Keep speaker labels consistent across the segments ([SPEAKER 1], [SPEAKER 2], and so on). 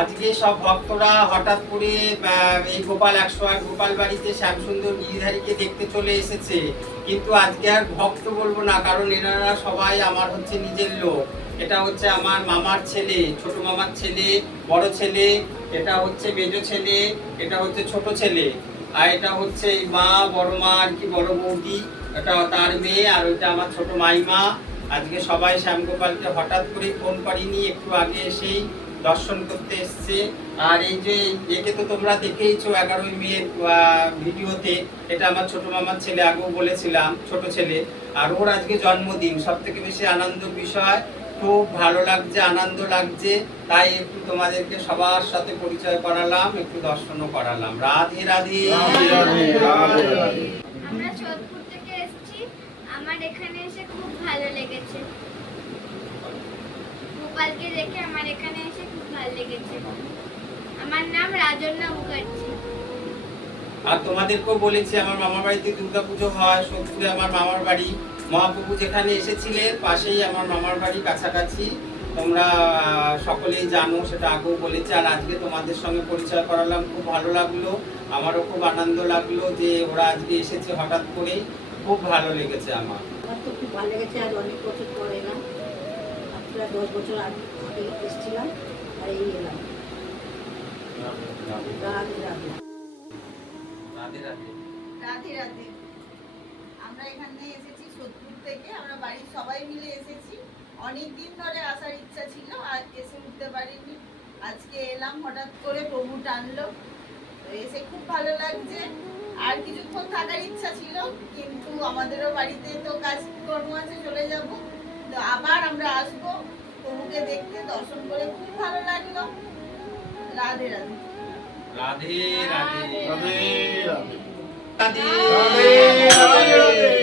[SPEAKER 1] আজকে সব ভক্তরা হঠাৎ করে এই গোপাল একশো আট গোপাল বাড়িতে শ্যামসুন্দর গিরিধারীকে দেখতে চলে এসেছে। কিন্তু আজকে আর ভক্ত বলব না, কারণ এনারা সবাই আমার হচ্ছে নিজের লোক। এটা হচ্ছে আমার মামার ছেলে, ছোট মামার ছেলে, বড় ছেলে, এটা হচ্ছে মেজো ছেলে, এটা হচ্ছে ছোট ছেলে, আর এটা হচ্ছে মা, বড় মা, আর কি বড় বৌদি, এটা তার মেয়ে, আর ওইটা আমার ছোট মাইমা। আজকে সবাই শ্যামগোপালকে হঠাৎ করে ফোন করিনি, একটু আগে এসেই। দর্শন করতে এসছে। আর এই যে একে তো তোমরা দেখেইছো এগারোই মেয়ের ভিডিওতে। এটা আমার ছোট মামার ছেলে আগেও বলেছিলাম ছোট ছেলে। আর ওর আজকে জন্মদিন সব থেকে বেশি আনন্দ বিষয়। খুব ভালো লাগছে আনন্দ লাগছে। তাই একটু তোমাদেরকে সবার সাথে পরিচয় করালাম একটু দর্শনও করালাম। রাধে রাধে।
[SPEAKER 2] আমরা সোদপুর থেকে এসেছি। আমার এখানে এসে খুব ভালো লেগেছে। গোপালকে দেখে আমার এখানে এসে খুব ভালো লেগেছে। আমার নাম রাজন্না মুখার্জি।
[SPEAKER 1] আর তোমাদেরকেও বলেছি আমার মামার বাড়িতে দুর্গা পুজো হয়। সোদপুরে আমার মামার বাড়ি মহাপ্রভু যেখানে এসেছিলেন পাশেই আমার মামার বাড়ি কাছাকাছি। তোমরা সকলেই জানো সেটা আগেও বলেছি আর আজকে তোমাদের সঙ্গে পরিচয় করালাম। খুব ভালো লাগল আমারও খুব আনন্দ লাগল যে ওরা আজকে এসেছে হঠাৎ করে খুব ভালো লেগেছে আমার।
[SPEAKER 3] আমার তো খুব ভালো লেগেছে আজ অনেক বছর পর আর প্রায় দশ বছর আগে এসেছিলাম আর এই এলাম। রাধে রাধে।
[SPEAKER 1] রাধে রাধে।
[SPEAKER 4] রাধে রাধে। আমরা এখানে এসেছি সোদপুর থেকে। আমরা বাড়ির সবাই মিলে এসেছি। অনেক দিন ধরে আসার ইচ্ছা ছিল আর এসে উঠতে পারিনি। আজকে এলাম হঠাৎ করে প্রভু টানলো এসে খুব ভালো লাগছে। আর কিছুক্ষণ থাকার ইচ্ছা ছিল কিন্তু আমাদেরও বাড়িতে তো কাজ কর্ম আছে চলে যাব। আবার আমরা আসব। প্রভুকে দেখতে দর্শন করে খুব ভালো লাগল। Radhe. Radhe
[SPEAKER 1] Radhe. Radhe
[SPEAKER 5] Radhe. Radhe
[SPEAKER 1] Radhe
[SPEAKER 5] Radhe.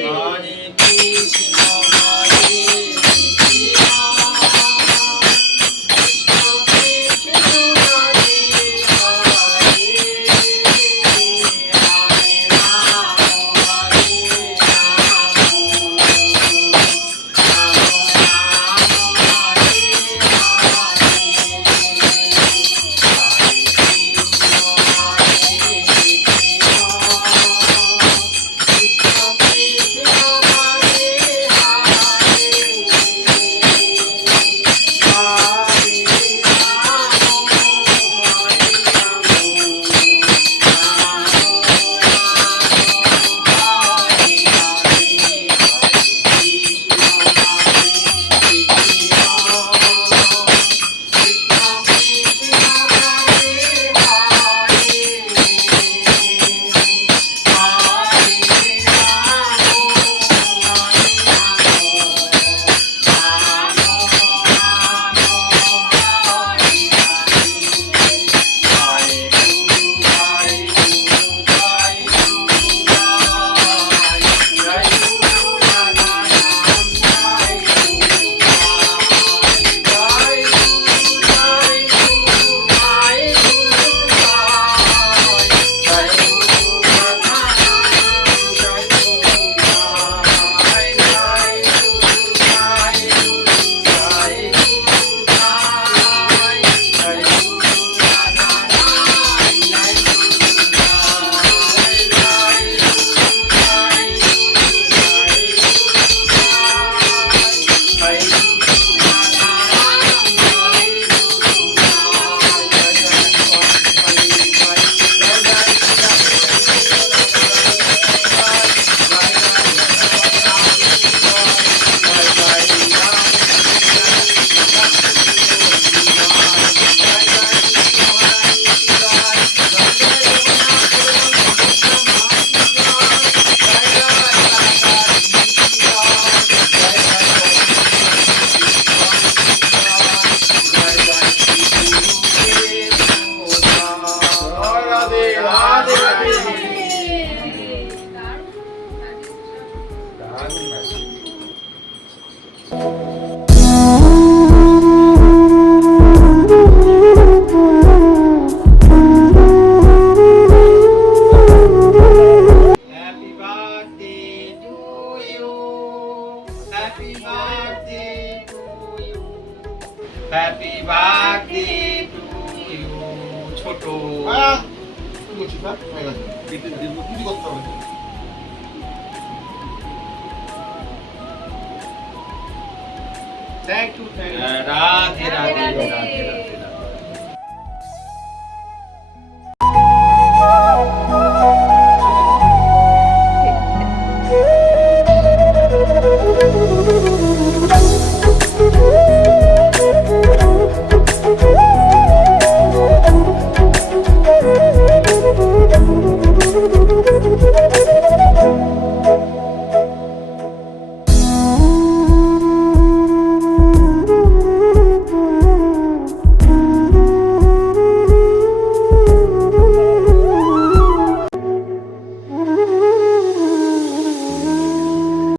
[SPEAKER 1] birthday to you. Happy birthday to you.
[SPEAKER 6] ছোট থ্যাংক ইউ রাধে রাধে রাধে রাধে